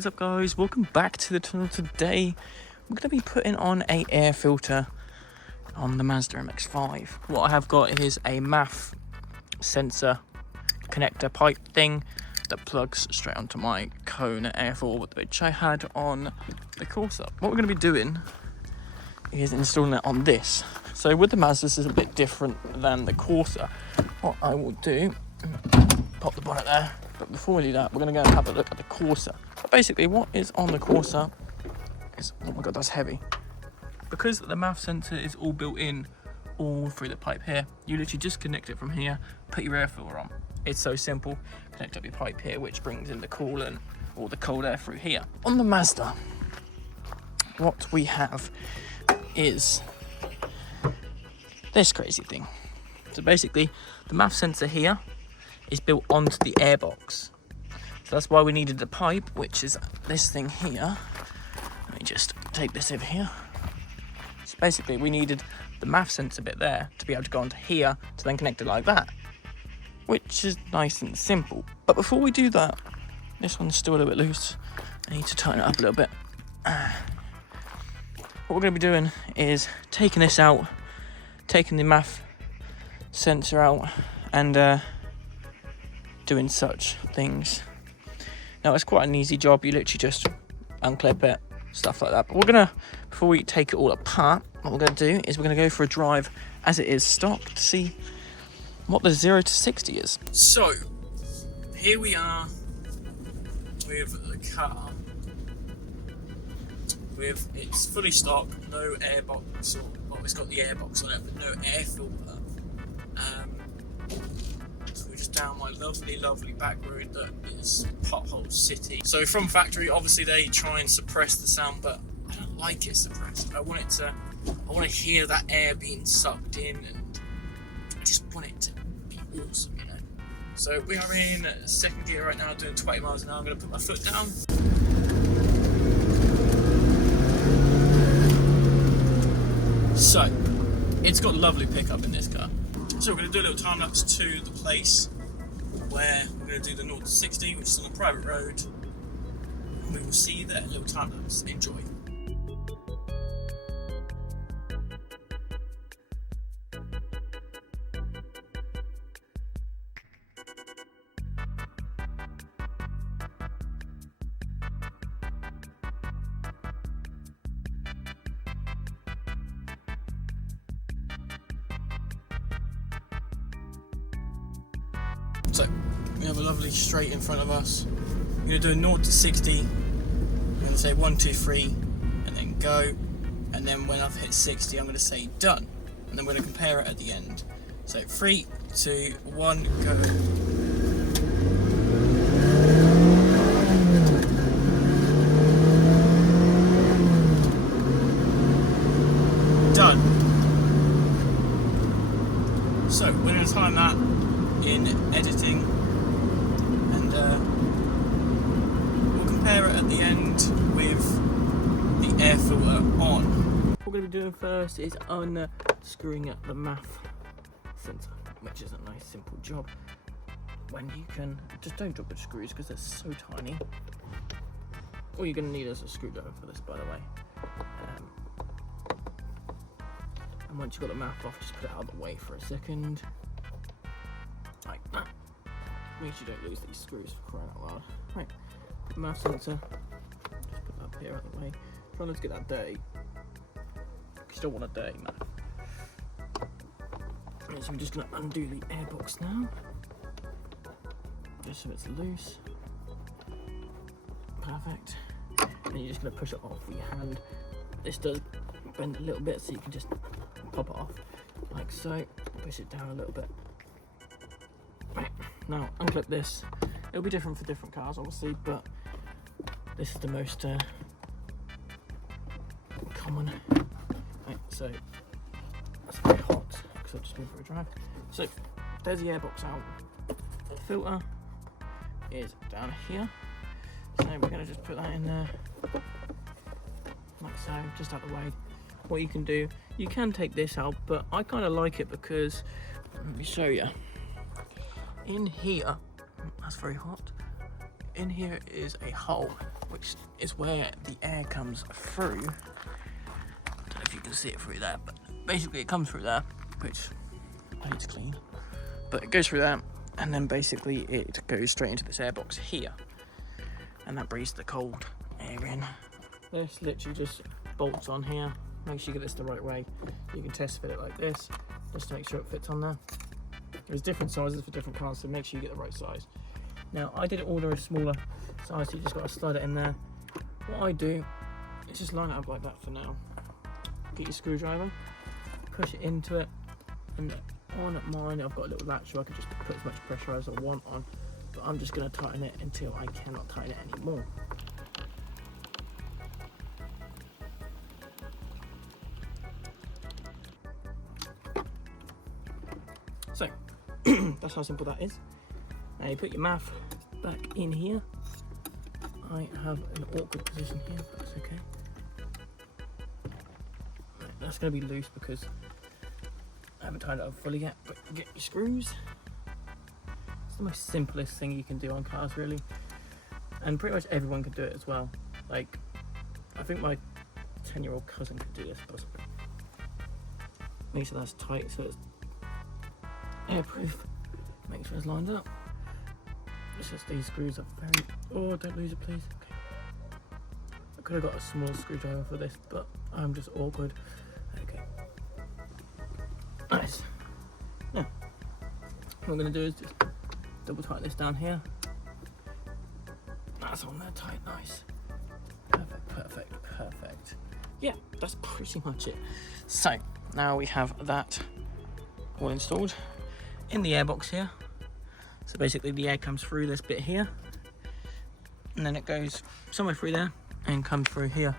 What is up, guys? Welcome back to the channel. Today we're going to be putting on a air filter on the Mazda MX5. What I have got is a MAF sensor connector pipe thing that plugs straight onto my cone airflow, which I had on the Corsa. What we're going to be doing is installing it on this. So with the Mazda, this is a bit different than the Corsa. What I will do, pop the bonnet there, but before we do that, we're going to go and have a look at the Corsa. But basically what is on the Corsa is, oh my god, that's heavy. Because the MAF sensor is all built in all through the pipe here, you literally just connect it from here, put your air filter on. It's so simple. Connect up your pipe here, which brings in the coolant or the cold air through here. On the Mazda, what we have is this crazy thing. So basically, the MAF sensor here is built onto the airbox. So that's why we needed the pipe, which is this thing here. Let me just take this over here. So basically, we needed the MAF sensor bit there to be able to go onto here to then connect it like that, which is nice and simple. But before we do that, this one's still a little bit loose. I need to tighten it up a little bit. What we're going to be doing is taking this out, taking the MAF sensor out, and doing such things. Now, it's quite an easy job. You literally just unclip it, stuff like that. But we're going to, before we take it all apart, what we're going to do is we're going to go for a drive as it is stock to see what the 0 to 60 is. So, here we are with the car. It's fully stock, no airbox, or well, it's got the airbox on it, but no air filter. So we're just down my lovely back road that is Pothole City. So from factory, obviously they try and suppress the sound, but I don't like it suppressed. I want to hear that air being sucked in, and I just want it to be awesome, you know. So we are in second gear right now, doing 20 miles an hour. I'm going to put my foot down. So, it's got lovely pickup in this car. So we're going to do a little time lapse to the place where we're going to do the 0 to 60, which is on a private road. And we will see you there. A little time lapse. Enjoy. So, we have a lovely straight in front of us. We're going to do a 0 to 60. I'm going to say 1, 2, 3, and then go. And then when I've hit 60, I'm going to say done. And then we're going to compare it at the end. So 3, 2, 1, go. Done. So, we're going to time that in editing, and we'll compare it at the end with the air filter on. What we're going to be doing first is unscrewing up the MAF sensor, which is a nice simple job. When you can, just don't drop the screws because they're so tiny. All you're going to need is a screwdriver for this, by the way. And once you've got the MAF off, just put it out of the way for a second. Like that. Make sure you don't lose these screws for crying out loud. Right, MAF sensor. Just put that up here out of the way. Try not to get that dirty. You still want a dirty MAF. Right, so we're just going to undo the airbox now. Just so it's loose. Perfect. And you're just going to push it off with your hand. This does bend a little bit, so you can just pop it off like so. Push it down a little bit. Right, now unclip this. It'll be different for different cars, obviously, but this is the most common. Right, so that's very hot because I've just been for a drive. So there's the airbox out. The filter is down here. So we're going to just put that in there, like so, just out of the way. What you can do, you can take this out, but I kind of like it because, let me show you. In here, that's very hot. in here is a hole, which is where the air comes through. I don't know if you can see it through there, but basically it comes through there, which I need to clean. But it goes through there, and then basically it goes straight into this air box here. And that breathes the cold air in. This literally just bolts on here. Make sure you get this the right way. You can test fit it like this, just to make sure it fits on there. There's different sizes for different cars, so make sure you get the right size. Now, I did order a smaller size, so you just got to slide it in there. What I do is just line it up like that for now. Get your screwdriver, push it into it, and on mine, I've got a little latch so I can just put as much pressure as I want on, but I'm just going to tighten it until I cannot tighten it anymore. So, that's how simple that is. Now you put your MAF back in here. I have an awkward position here, but that's okay. Right, that's going to be loose because I haven't tied it up fully yet, but get your screws. It's the most simplest thing you can do on cars, really. And pretty much everyone can do it as well. Like, I think my 10-year-old cousin could do this, possibly. Make sure that's tight so it's airproof. Make sure it's lined up. It's just these screws are very... Oh, don't lose it, please. Okay. I could have got a small screwdriver for this, but I'm just awkward. Okay. Nice. Now, what I'm going to do is just double tighten this down here. That's on there tight, nice. Perfect, perfect, perfect. Yeah, that's pretty much it. So, now we have that all installed in the airbox here. So basically the air comes through this bit here, and then it goes somewhere through there and comes through here.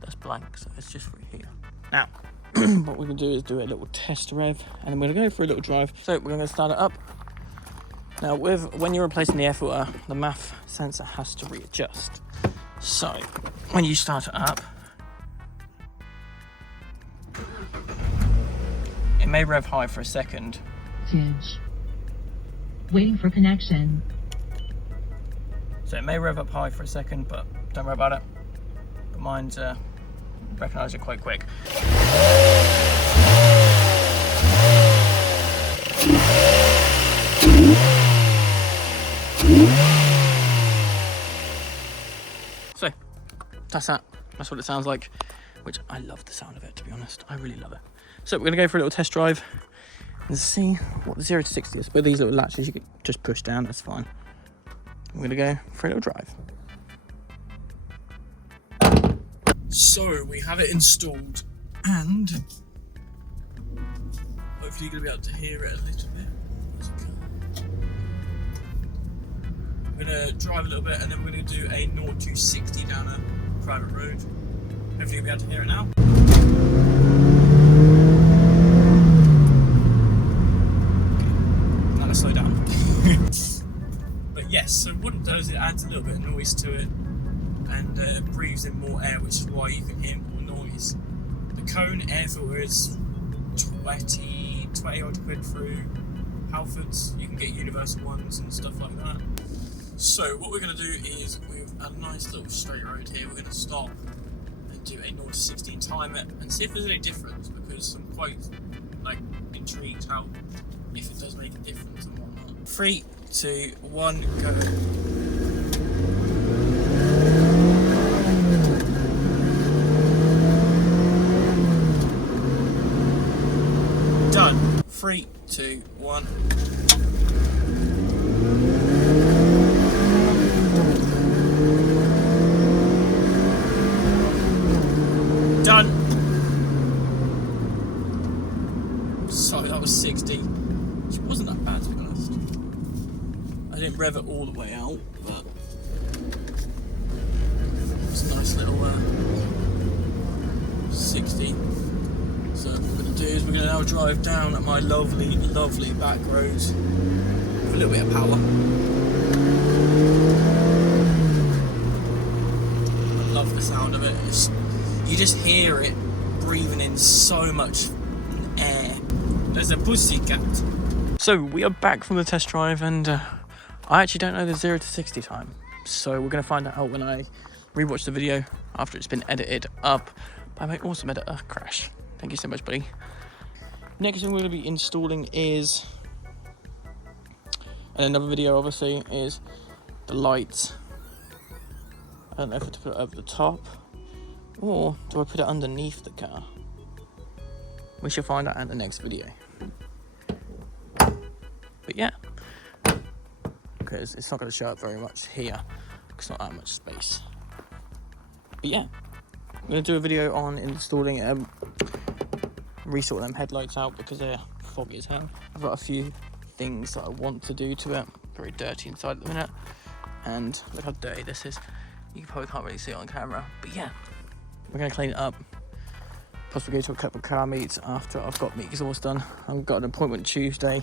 That's blank, so it's just through here. Now, what we're gonna do is do a little test rev, and then we're gonna go for a little drive. So we're gonna start it up. Now, when you're replacing the air filter, the MAF sensor has to readjust. So when you start it up, it may rev high for a second. Waiting for connection. So it may rev up high for a second, but don't worry about it. But mine's recognise it quite quick. So that's that. That's what it sounds like, which I love the sound of it, to be honest. I really love it. So we're gonna go for a little test drive and see what the 0 to 60 is. With these little latches, you can just push down, that's fine. I'm gonna go for a little drive. So we have it installed, and hopefully you're gonna be able to hear it a little bit. I'm gonna drive a little bit, and then we're gonna do a 0 to 60 down a private road. Hopefully you'll be able to hear it now. Slow down. But yes, so what it does, it adds a little bit of noise to it, and breathes in more air, which is why you can hear more noise. The cone air filter is 20 odd quid through Halfords. You can get universal ones and stuff like that. So what we're going to do is, with a nice little straight road here, we're going to stop and do a 0 to 60 and time it, and see if there's any difference, because I'm quite intrigued how, if it does make a difference and whatnot. 3, 2, 1, go. Done. 3, 2, 1. Done. So that was 60. Which wasn't that bad, to be honest. I didn't rev it all the way out, but it's a nice little 60. So what we're going to do is we're going to now drive down at my lovely, lovely back roads with a little bit of power. I love the sound of it. You just hear it breathing in so much air. There's a pussycat. So we are back from the test drive, and I actually don't know the 0 to 60 time. So we're gonna find that out when I rewatch the video after it's been edited up by my awesome editor, Crash. Thank you so much, buddy. Next thing we're gonna be installing is, and another video obviously, is the lights. I don't know if to put it over the top or do I put it underneath the car? We shall find out in the next video. But yeah, because it's not going to show up very much here, because it's not that much space. But yeah, I'm going to do a video on installing resorting them headlights out because they're foggy as hell. I've got a few things that I want to do to it. Very dirty inside at the minute, and look how dirty this is. You probably can't really see it on camera, but yeah, we're going to clean it up. Possibly go to a couple of car meets after I've got my exhaust done. I've got an appointment Tuesday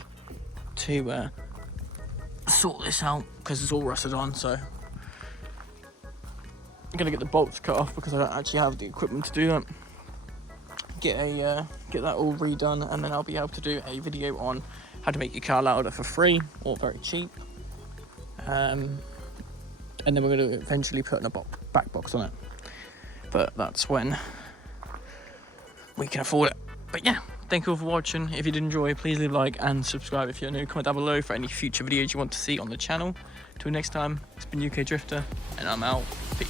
to sort this out because it's all rusted on, so I'm gonna get the bolts cut off because I don't actually have the equipment to do that. Get that all redone, and then I'll be able to do a video on how to make your car louder for free or very cheap. And then we're going to eventually put in a back box on it, but that's when we can afford it. But yeah, thank you all for watching. If you did enjoy, please leave a like and subscribe if you're new. Comment down below for any future videos you want to see on the channel. Till next time, it's been UK Drifter, and I'm out. Peace.